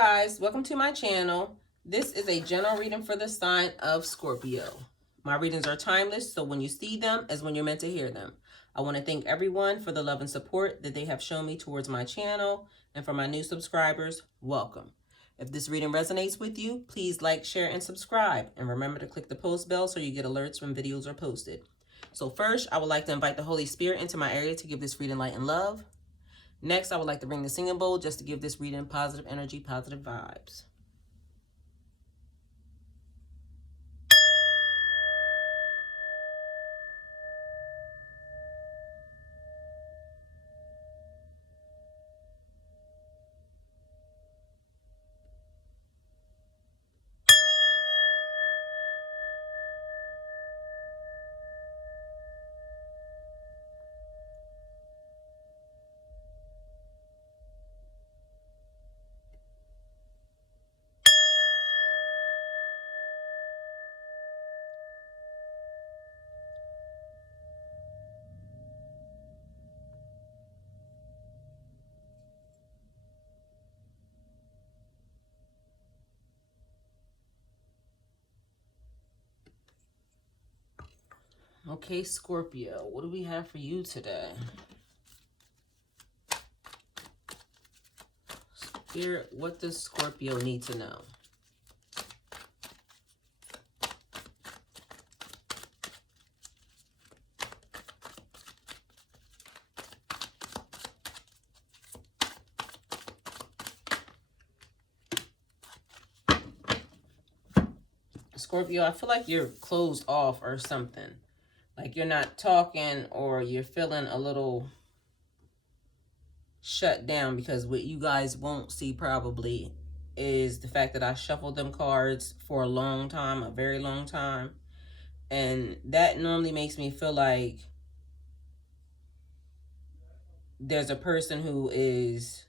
guys, welcome to my channel. This is a general reading for the sign of Scorpio. My readings are timeless, so when you see them is when you're meant to hear them. I want to thank everyone for the love and support that they have shown me towards my channel, and for my new subscribers, welcome. If this reading resonates with you, please like, share, and subscribe, and remember to click the post bell so you get alerts when videos are posted. So first, I would like to invite the Holy Spirit into my area to give this reading light and love. Next, I would like to bring the singing bowl just to give this reading positive energy, positive vibes. Okay, Scorpio, what do we have for you today? Spirit, what does Scorpio need to know? Scorpio, I feel like you're closed off or something. Like you're not talking, or you're feeling a little shut down, because what you guys won't see probably is the fact that I shuffled them cards for a long time, a very long time. And that normally makes me feel like there's a person who is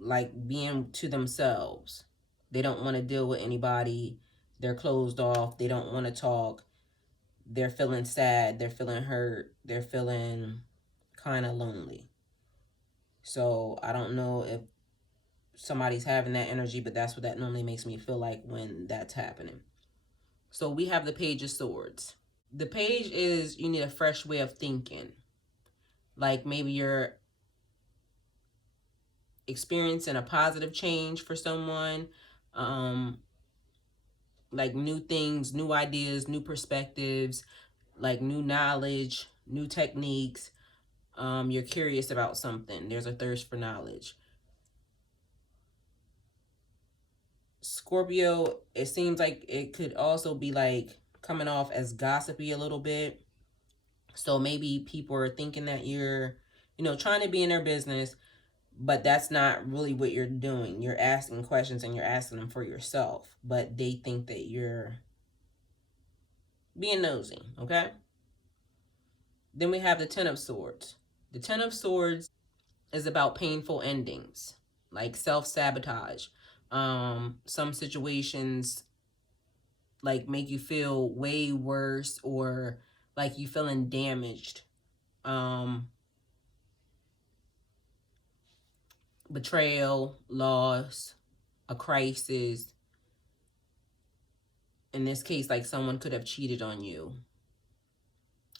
like being to themselves. They don't want to deal with anybody. They're closed off. They don't want to talk. They're feeling sad. They're feeling hurt. They're feeling kind of lonely. So I don't know if somebody's having that energy, but that's what that normally makes me feel like when that's happening. So we have the Page of Swords. The page is you need a fresh way of thinking. Like maybe you're experiencing a positive change for someone. Like new things, new ideas, new perspectives, like new knowledge, new techniques. You're curious about something. There's a thirst for knowledge. Scorpio, it seems like it could also be like coming off as gossipy a little bit. So maybe people are thinking that you're, trying to be in their business, but that's not really what you're doing. You're asking questions and you're asking them for yourself, but they think that you're being nosy, okay? Then we have the Ten of Swords. The Ten of Swords is about painful endings, like self-sabotage. Some situations like make you feel way worse, or like you feeling damaged. Betrayal, loss, a crisis. In this case, like someone could have cheated on you.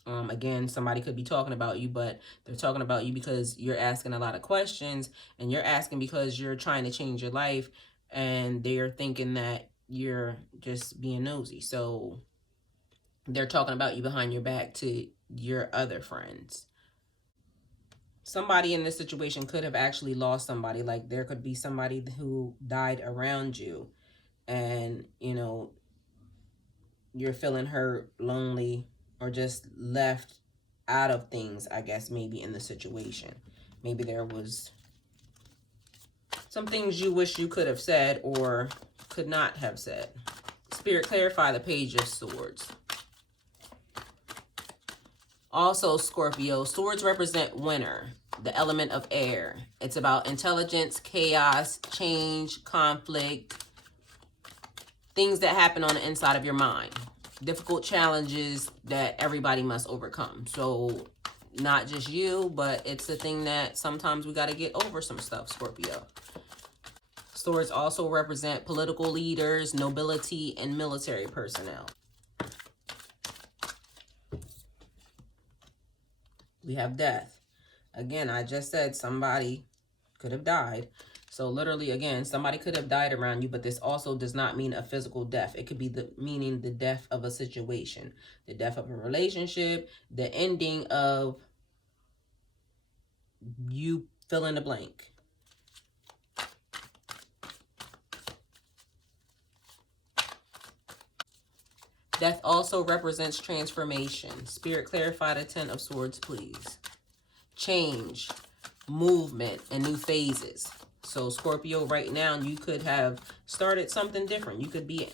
Again, somebody could be talking about you, but they're talking about you because you're asking a lot of questions, and you're asking because you're trying to change your life, and they're thinking that you're just being nosy. So they're talking about you behind your back to your other friends. Somebody in this situation could have actually lost somebody. Like there could be somebody who died around you, and you're feeling hurt, lonely, or just left out of things, I guess, maybe in the situation. Maybe there was some things you wish you could have said or could not have said. Spirit, clarify the Page of Swords. Also, Scorpio, swords represent winter, the element of air. It's about intelligence, chaos, change, conflict, things that happen on the inside of your mind. Difficult challenges that everybody must overcome. So not just you, but it's the thing that sometimes we got to get over some stuff, Scorpio. Swords also represent political leaders, nobility, and military personnel. We have death. Again, I just said somebody could have died. So literally, again, somebody could have died around you, but this also does not mean a physical death. It could be meaning the death of a situation, the death of a relationship, the ending of you fill in the blank. Death also represents transformation. Spirit, clarify the 10 of Swords, please. Change, movement, and new phases. So Scorpio, right now, you could have started something different. You could be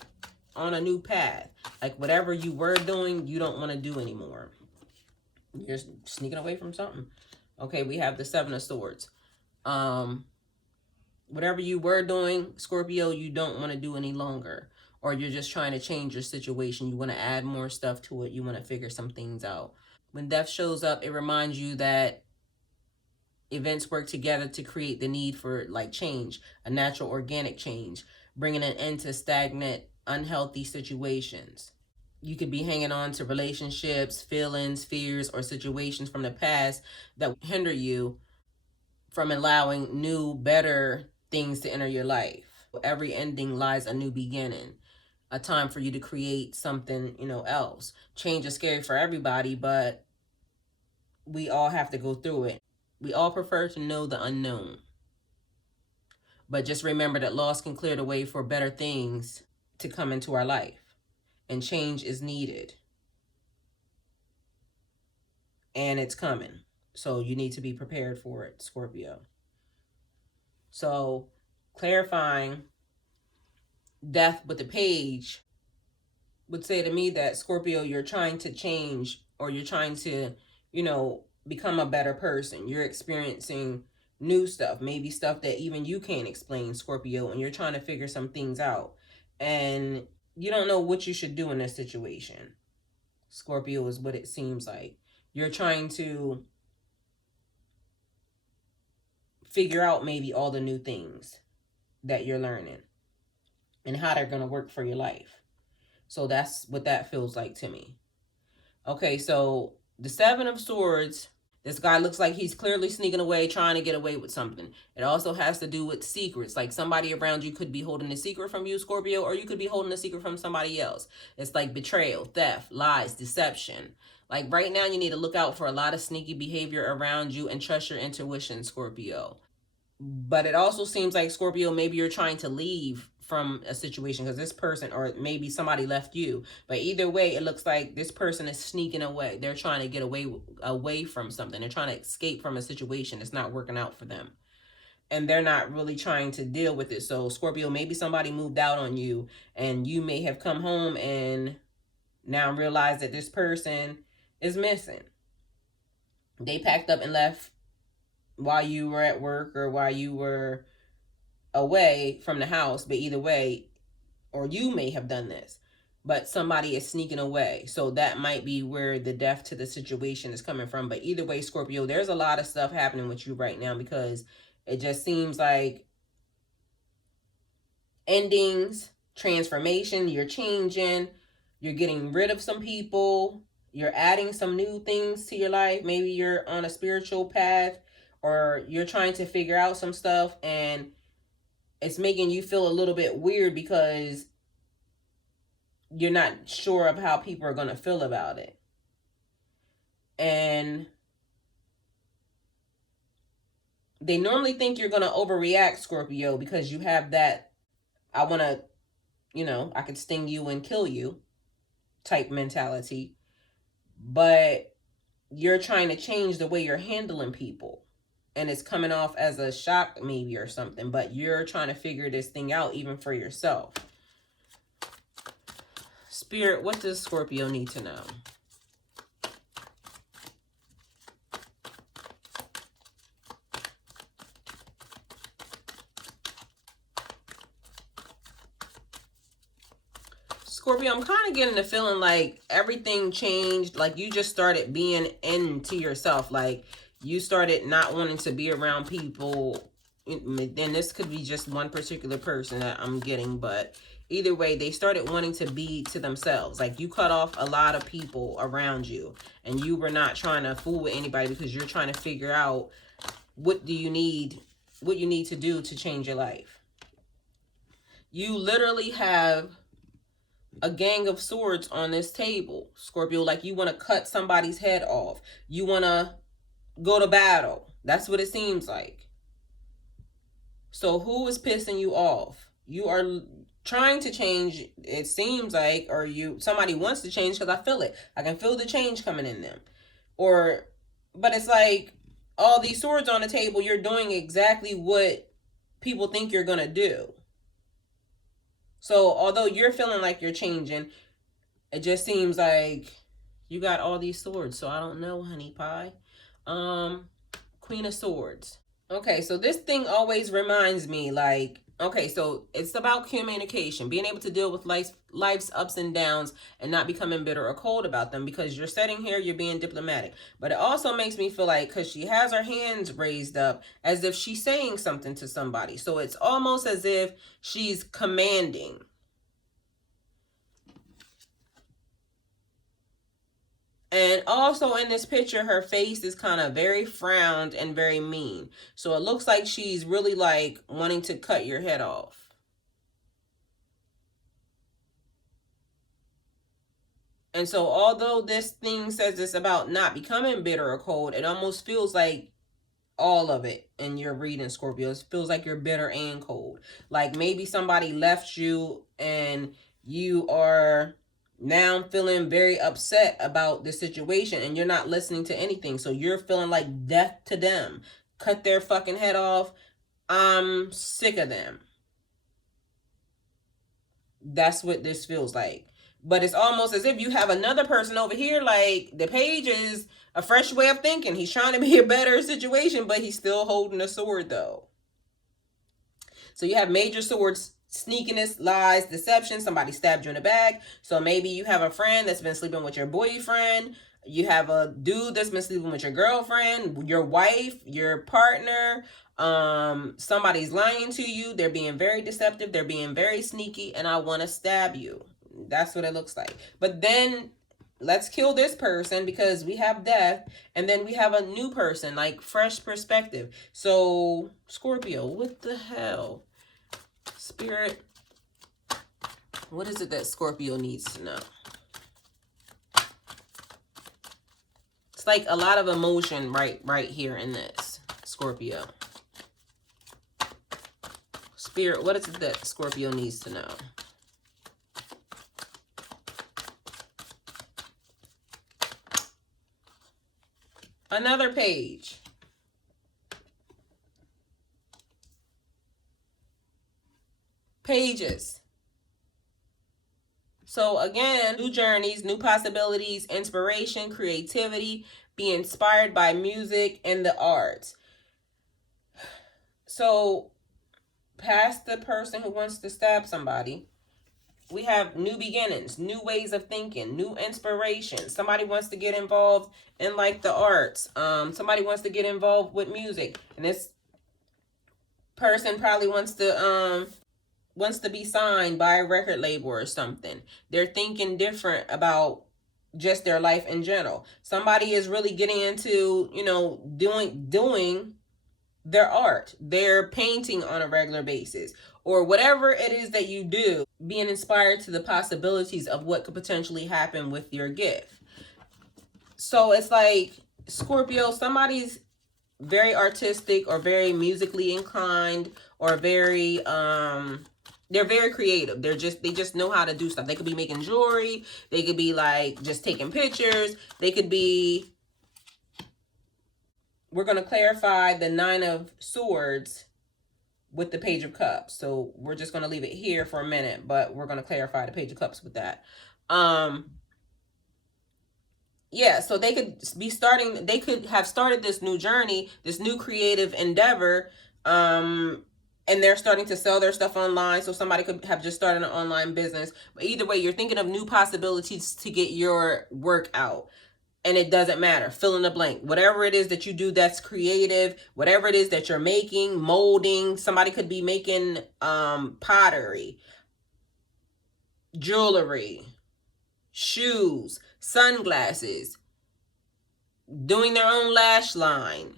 on a new path. Like whatever you were doing, you don't want to do anymore. You're sneaking away from something. Okay, we have the 7 of Swords. Whatever you were doing, Scorpio, you don't want to do any longer. Or you're just trying to change your situation. You want to add more stuff to it. You want to figure some things out. When death shows up, it reminds you that events work together to create the need for like change, a natural organic change, bringing an end to stagnant, unhealthy situations. You could be hanging on to relationships, feelings, fears, or situations from the past that hinder you from allowing new, better things to enter your life. Every ending lies a new beginning, a time for you to create something, else. Change is scary for everybody, but we all have to go through it. We all prefer to know the unknown. But just remember that loss can clear the way for better things to come into our life. And change is needed. And it's coming. So you need to be prepared for it, Scorpio. So clarifying death with the page would say to me that, Scorpio, you're trying to change, or you're trying to, become a better person. You're experiencing new stuff, maybe stuff that even you can't explain, Scorpio, and you're trying to figure some things out. And you don't know what you should do in this situation. Scorpio is what it seems like. You're trying to figure out maybe all the new things that you're learning and how they're going to work for your life. So that's what that feels like to me. Okay, so the 7 of Swords, this guy looks like he's clearly sneaking away, trying to get away with something. It also has to do with secrets. Like somebody around you could be holding a secret from you, Scorpio, or you could be holding a secret from somebody else. It's like betrayal, theft, lies, deception. Like right now, you need to look out for a lot of sneaky behavior around you and trust your intuition, Scorpio. But it also seems like, Scorpio, maybe you're trying to leave from a situation because this person, or maybe somebody left you. But either way, it looks like this person is sneaking away. They're trying to get away from something. They're trying to escape from a situation that's not working out for them. And they're not really trying to deal with it. So Scorpio, maybe somebody moved out on you and you may have come home and now realize that this person is missing. They packed up and left while you were at work or while you were away from the house. But either way, or you may have done this, but somebody is sneaking away. So that might be where the death to the situation is coming from. But either way, Scorpio, there's a lot of stuff happening with you right now because it just seems like endings, transformation, you're changing, you're getting rid of some people, you're adding some new things to your life. Maybe you're on a spiritual path or you're trying to figure out some stuff and it's making you feel a little bit weird because you're not sure of how people are going to feel about it. And they normally think you're going to overreact, Scorpio, because you have that, I want to, I could sting you and kill you type mentality. But you're trying to change the way you're handling people. And it's coming off as a shock maybe or something. But you're trying to figure this thing out even for yourself. Spirit, what does Scorpio need to know? Scorpio, I'm kind of getting the feeling like everything changed. Like you just started being into yourself. Like you started not wanting to be around people, then this could be just one particular person that I'm getting, but either way, they started wanting to be to themselves. Like, you cut off a lot of people around you, and you were not trying to fool with anybody because you're trying to figure out what you need to do to change your life. You literally have a gang of swords on this table, Scorpio. Like, you want to cut somebody's head off. You want to go to battle. That's what it seems like. So who is pissing you off? You are trying to change, it seems like, or somebody wants to change, because I feel it. I can feel the change coming in them. But it's like, all these swords on the table, you're doing exactly what people think you're going to do. So although you're feeling like you're changing, it just seems like you got all these swords. So I don't know, honey pie. Queen of Swords. Okay, so this thing always reminds me, like, okay, so it's about communication, being able to deal with life's ups and downs and not becoming bitter or cold about them, because you're sitting here, you're being diplomatic. But it also makes me feel like, because she has her hands raised up as if she's saying something to somebody. So it's almost as if she's commanding. And also in this picture, her face is kind of very frowned and very mean. So it looks like she's really like wanting to cut your head off. And so although this thing says it's about not becoming bitter or cold, it almost feels like all of it in your reading, Scorpio. It feels like you're bitter and cold. Like maybe somebody left you and you are now feeling very upset about the situation and you're not listening to anything. So you're feeling like death to them. Cut their fucking head off. I'm sick of them. That's what this feels like. But it's almost as if you have another person over here, like the page is a fresh way of thinking. He's trying to be a better situation, but he's still holding a sword though. So you have major swords: sneakiness, lies, deception. Somebody stabbed you in the back. So maybe you have a friend that's been sleeping with your boyfriend. You have a dude that's been sleeping with your girlfriend, your wife, your partner. Somebody's lying to you. They're being very deceptive. They're being very sneaky, and I want to stab you. That's what it looks like. But then let's kill this person because we have death, and then we have a new person, like fresh perspective. So Scorpio, what the hell? Spirit, what is it that Scorpio needs to know? It's like a lot of emotion right here in this, Scorpio. Spirit, what is it that Scorpio needs to know? Another page. Pages. So again, new journeys, new possibilities, inspiration, creativity, be inspired by music and the arts. So past the person who wants to stab somebody, we have new beginnings, new ways of thinking, new inspiration. Somebody wants to get involved in like the arts. Somebody wants to get involved with music. And this person probably wants to be signed by a record label or something. They're thinking different about just their life in general. Somebody is really getting into, doing their art. They're painting on a regular basis, or whatever it is that you do, being inspired to the possibilities of what could potentially happen with your gift. So it's like, Scorpio, somebody's very artistic or very musically inclined or very they're very creative. They just know how to do stuff. They could be making jewelry, they could be like just taking pictures, they could be, we're going to clarify the Nine of Swords with the Page of Cups. So we're just going to leave it here for a minute, but we're going to clarify the Page of Cups with that. Yeah, so they could have started this new journey, this new creative endeavor, and they're starting to sell their stuff online. So somebody could have just started an online business. But either way, you're thinking of new possibilities to get your work out. and it doesn't matter. Fill in the blank. Whatever it is that you do that's creative, whatever it is that you're making, molding. Somebody could be making pottery, jewelry, shoes, sunglasses, doing their own lash line.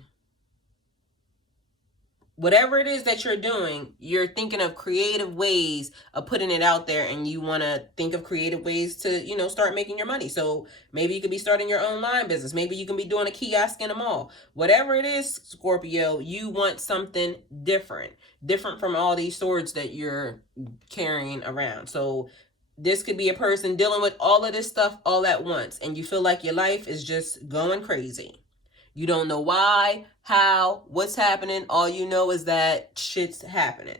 Whatever it is that you're doing, you're thinking of creative ways of putting it out there, and you want to think of creative ways to, you know, start making your money. So maybe you could be starting your own line business. Maybe you can be doing a kiosk in a mall. Whatever it is, Scorpio, you want something different from all these swords that you're carrying around. So this could be a person dealing with all of this stuff all at once, and you feel like your life is just going crazy. You don't know why, how, what's happening. All you know is that shit's happening.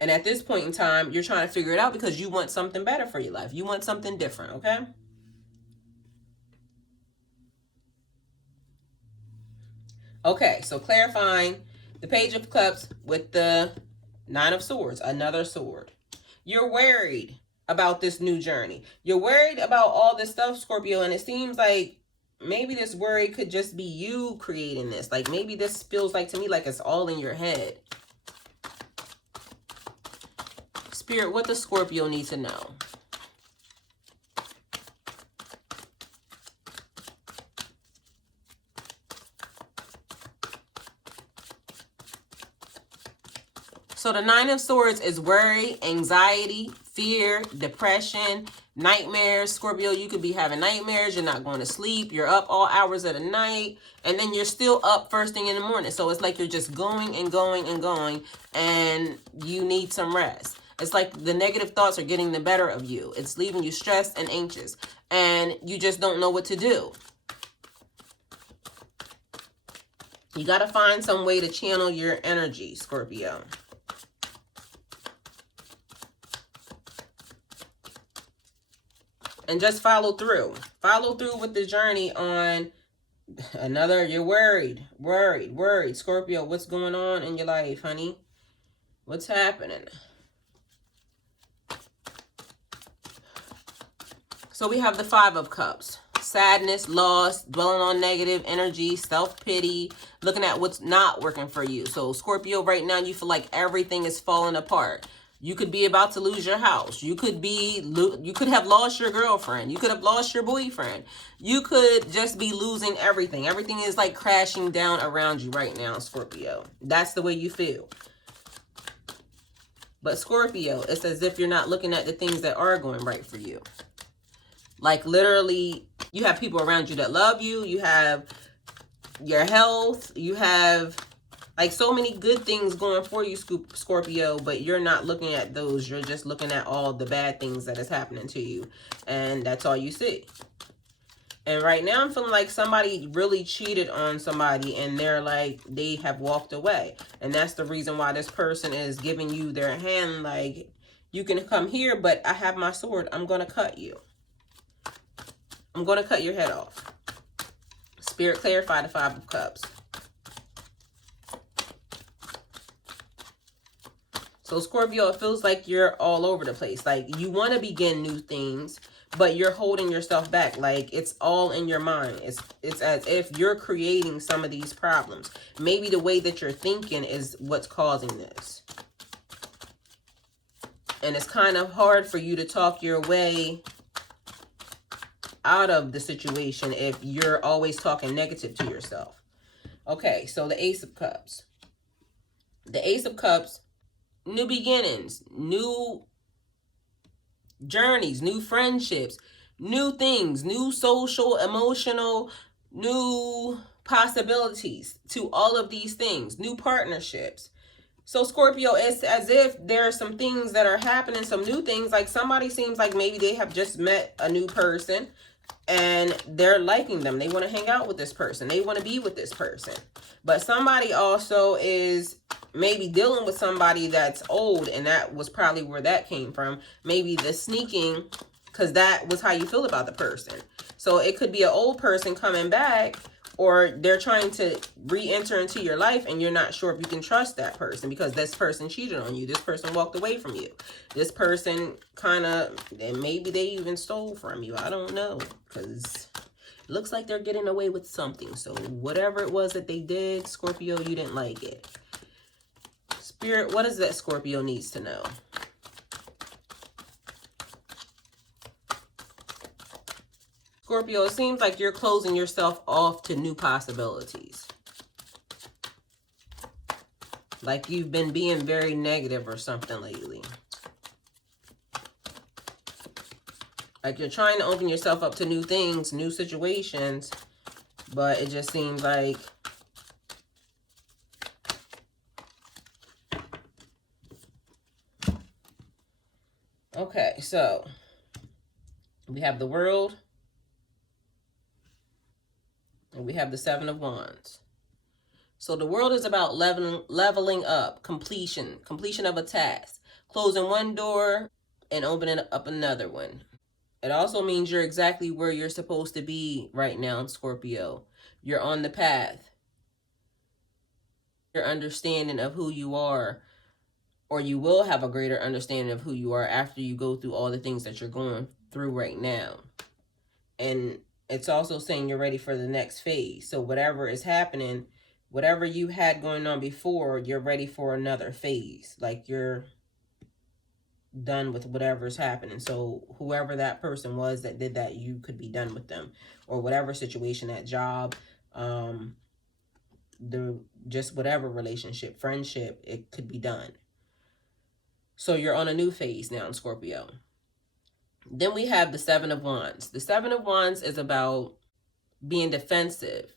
And at this point in time, you're trying to figure it out because you want something better for your life. You want something different, okay? Okay, so clarifying the Page of Cups with the Nine of Swords, another sword. You're worried about this new journey. You're worried about all this stuff, Scorpio, and it seems like maybe this worry could just be you creating this. Like maybe this feels like to me like it's all in your head. Spirit, what does Scorpio need to know? So the Nine of Swords is worry, anxiety, fear, depression, nightmares. Scorpio, you could be having nightmares. You're not going to sleep. You're up all hours of the night. And then you're still up first thing in the morning. So it's like you're just going and going and going. And you need some rest. It's like the negative thoughts are getting the better of you. It's leaving you stressed and anxious. And you just don't know what to do. You got to find some way to channel your energy, Scorpio. And just follow through. Follow through with the journey on another. You're worried. Scorpio, what's going on in your life, honey? What's happening? So we have the Five of Cups. Sadness, loss, dwelling on negative energy, self-pity, looking at what's not working for you. So Scorpio, right now, you feel like everything is falling apart. You could be about to lose your house. You could have lost your girlfriend. You could have lost your boyfriend. You could just be losing everything. Everything is like crashing down around you right now, Scorpio. That's the way you feel. But Scorpio, it's as if you're not looking at the things that are going right for you. Like literally, you have people around you that love you. You have your health. You have like so many good things going for you, Scorpio, but you're not looking at those. You're just looking at all the bad things that is happening to you. And that's all you see. And right now I'm feeling like somebody really cheated on somebody and they're like, they have walked away. And that's the reason why this person is giving you their hand like, you can come here, but I have my sword. I'm going to cut you. I'm going to cut your head off. Spirit, clarify the Five of Cups. So Scorpio, it feels like you're all over the place. Like you want to begin new things, but you're holding yourself back. Like it's all in your mind. It's as if you're creating some of these problems. Maybe the way that you're thinking is what's causing this. And it's kind of hard for you to talk your way out of the situation if you're always talking negative to yourself. Okay, so the Ace of Cups. The Ace of Cups, new beginnings, new journeys, new friendships, new things, new social, emotional, new possibilities to all of these things, new partnerships. So Scorpio, it's as if there are some things that are happening, some new things, like somebody seems like maybe they have just met a new person and they're liking them. They want to hang out with this person. They want to be with this person. But somebody also is maybe dealing with somebody that's old, and that was probably where that came from. Maybe the sneaking, because that was how you feel about the person. So it could be an old person coming back, or they're trying to re-enter into your life and you're not sure if you can trust that person because this person cheated on you. This person walked away from you. This person kind of, and maybe they even stole from you. I don't know, because Looks like they're getting away with something. So whatever it was that they did, Scorpio, you didn't like it. Spirit, what is that Scorpio needs to know? Scorpio, it seems like you're closing yourself off to new possibilities. Like you've been being very negative or something lately. Like you're trying to open yourself up to new things, new situations, but it just seems like okay, so we have the World and we have the Seven of Wands. So the World is about leveling up, completion of a task, closing one door and opening up another one. It also means you're exactly where you're supposed to be right now, Scorpio. You're on the path. Your understanding of who you are, or you will have a greater understanding of who you are after you go through all the things that you're going through right now. And it's also saying you're ready for the next phase. So whatever is happening, whatever you had going on before, you're ready for another phase. Like you're done with whatever's happening. So whoever that person was that did that, you could be done with them. Or whatever situation, that job, just whatever relationship, friendship, it could be done. So you're on a new phase now in Scorpio. Then we have the Seven of Wands. The Seven of Wands is about being defensive,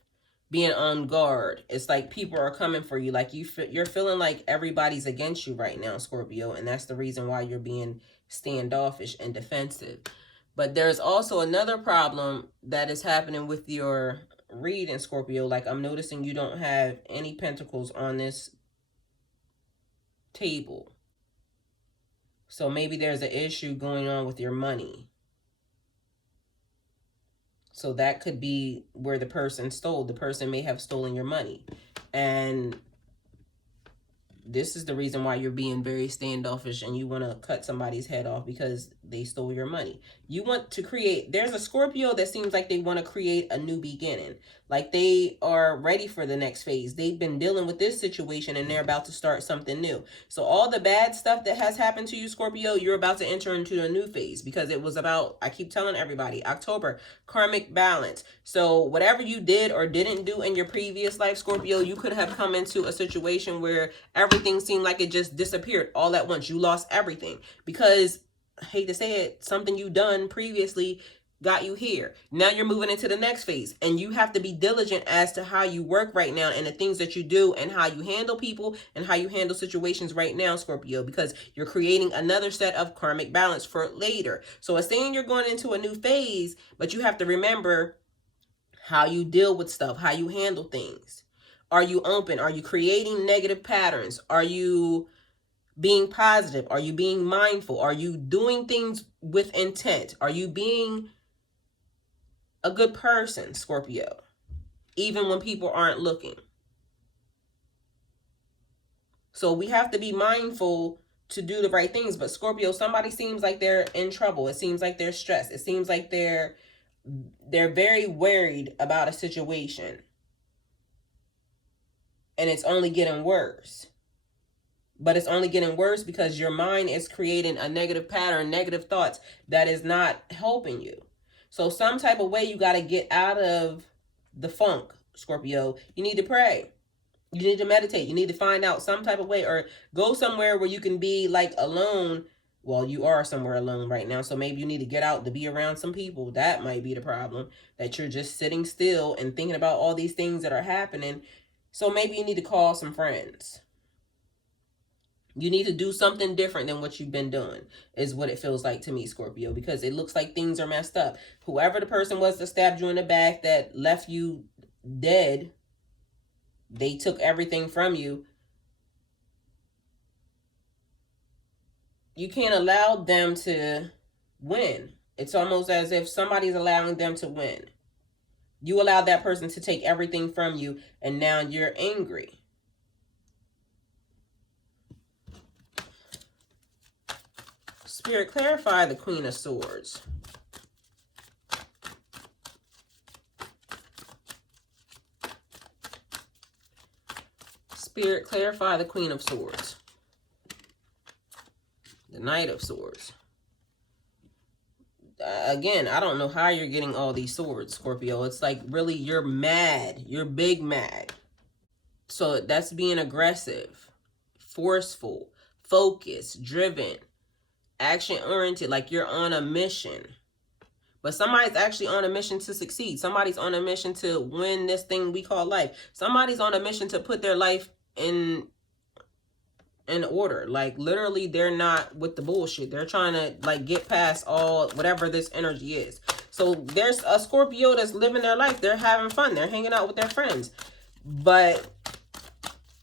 being on guard. It's like people are coming for you. Like you're feeling like everybody's against you right now, Scorpio. And that's the reason why you're being standoffish and defensive. But there's also another problem that is happening with your reading, Scorpio. Like I'm noticing you don't have any pentacles on this table. So maybe there's an issue going on with your money. So that could be where the person stole. The person may have stolen your money. And this is the reason why you're being very standoffish and you want to cut somebody's head off because they stole your money. You want to create, there's a Scorpio that seems like they want to create a new beginning. Like they are ready for the next phase. They've been dealing with this situation and they're about to start something new. So all the bad stuff that has happened to you, Scorpio, you're about to enter into a new phase because it was about, I keep telling everybody, October, karmic balance. So whatever you did or didn't do in your previous life, Scorpio, you could have come into a situation where everything seemed like it just disappeared all at once. You lost everything because, I hate to say it, something you done previously got you here. Now you're moving into the next phase and you have to be diligent as to how you work right now and the things that you do and how you handle people and how you handle situations right now, Scorpio, because you're creating another set of karmic balance for later. So it's saying you're going into a new phase, but you have to remember how you deal with stuff, how you handle things. Are you open? Are you creating negative patterns? Are you being positive? Are you being mindful? Are you doing things with intent? Are you being a good person, Scorpio, even when people aren't looking? So we have to be mindful to do the right things. But Scorpio, somebody seems like they're in trouble. It seems like they're stressed. It seems like they're very worried about a situation. And it's only getting worse. But it's only getting worse because your mind is creating a negative pattern, negative thoughts that is not helping you. So some type of way you got to get out of the funk, Scorpio. You need to pray. You need to meditate. You need to find out some type of way or go somewhere where you can be like alone. Well, you are somewhere alone right now. So maybe you need to get out to be around some people. That might be the problem, that you're just sitting still and thinking about all these things that are happening. So maybe you need to call some friends. You need to do something different than what you've been doing, is what it feels like to me, Scorpio, because it looks like things are messed up. Whoever the person was that stabbed you in the back that left you dead, they took everything from you. You can't allow them to win. It's almost as if somebody's allowing them to win. You allowed that person to take everything from you, and now you're angry. Spirit, clarify the Queen of Swords. Spirit, clarify the Queen of Swords. The Knight of Swords. Again, I don't know how you're getting all these swords, Scorpio. It's like really you're mad. You're big mad. So that's being aggressive, forceful, focused, driven, action-oriented, like you're on a mission. But somebody's actually on a mission to succeed. Somebody's on a mission to win this thing we call life. Somebody's on a mission to put their life in order. Like literally they're not with the bullshit. They're trying to like get past all whatever this energy is. So there's a Scorpio that's living their life. They're having fun. They're hanging out with their friends. But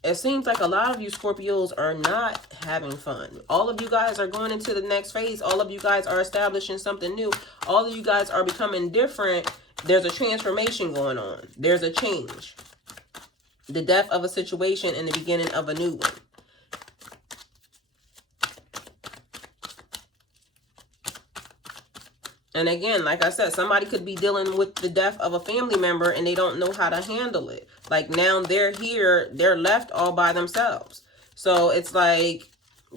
it seems like a lot of you Scorpios are not having fun. All of you guys are going into the next phase. All of you guys are establishing something new. All of you guys are becoming different. There's a transformation going on. There's a change. The death of a situation and the beginning of a new one. And again, like I said, somebody could be dealing with the death of a family member and they don't know how to handle it. Like now they're here, they're left all by themselves. So it's like,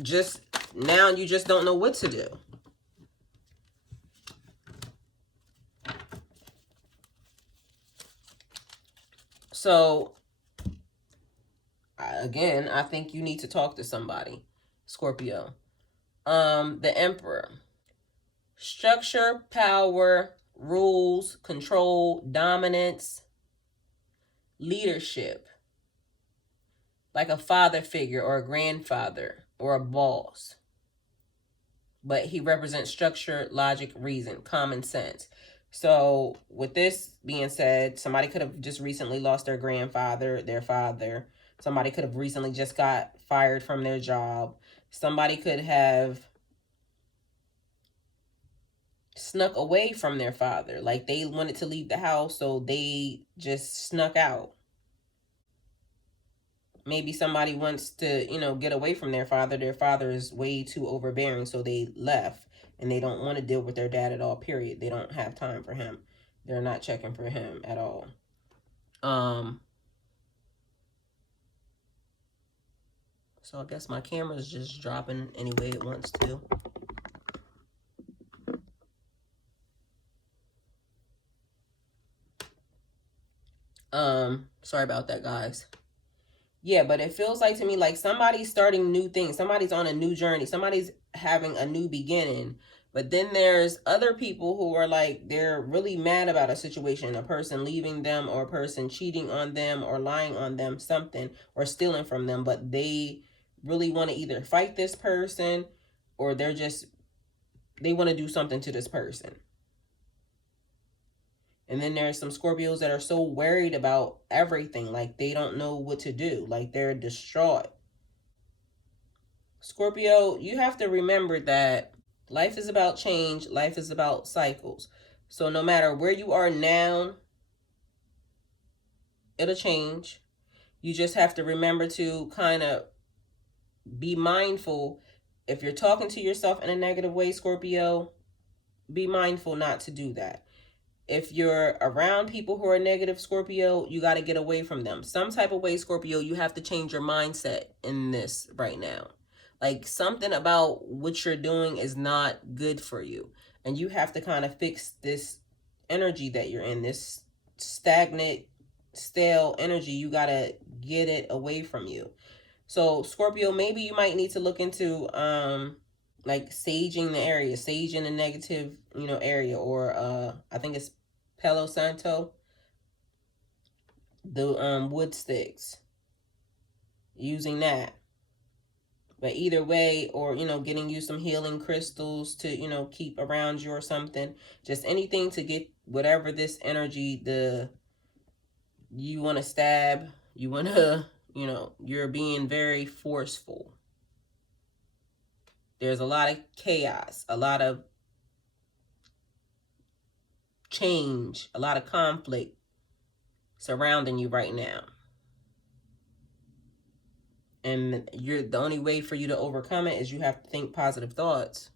just now you just don't know what to do. So again, I think you need to talk to somebody, Scorpio. The Emperor. Structure, power, rules, control, dominance, leadership. Like a father figure or a grandfather or a boss. But he represents structure, logic, reason, common sense. So with this being said, somebody could have just recently lost their grandfather, their father. Somebody could have recently just got fired from their job. Somebody could have snuck away from their father. Like they wanted to leave the house, so they just snuck out. Maybe somebody wants to, get away from their father. Their father is way too overbearing, so they left. And they don't want to deal with their dad at all, period. They don't have time for him. They're not checking for him at all. So I guess my camera is just dropping any way it wants to. Sorry about that, guys. Yeah, but it feels like to me like somebody's starting new things. Somebody's on a new journey. Somebody's having a new beginning. But then there's other people who are like, they're really mad about a situation, a person leaving them or a person cheating on them or lying on them, something, or stealing from them. But they really want to either fight this person or they want to do something to this person. And then there's some Scorpios that are so worried about everything, like they don't know what to do, like they're distraught. Scorpio, you have to remember that life is about change, life is about cycles. So no matter where you are now, it'll change. You just have to remember to kind of be mindful. If you're talking to yourself in a negative way, Scorpio, be mindful not to do that. If you're around people who are negative, Scorpio, you got to get away from them. Some type of way, Scorpio, you have to change your mindset in this right now. Like something about what you're doing is not good for you. And you have to kind of fix this energy that you're in, this stagnant, stale energy. You got to get it away from you. So Scorpio, maybe you might need to look into like saging the area, saging a negative, area, or I think it's Palo Santo, the wood sticks, using that. But either way, or getting you some healing crystals to keep around you or something, just anything to get whatever this energy, you want to stab, you want to, you're being very forceful. There's a lot of chaos, a lot of change, a lot of conflict surrounding you right now. And the only way for you to overcome it is you have to think positive thoughts,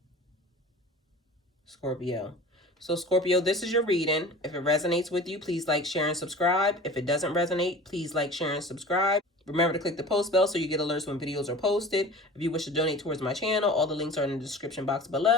Scorpio. So Scorpio, this is your reading. If it resonates with you, please like, share, and subscribe. If it doesn't resonate, please like, share, and subscribe. Remember to click the post bell so you get alerts when videos are posted. If you wish to donate towards my channel, all the links are in the description box below.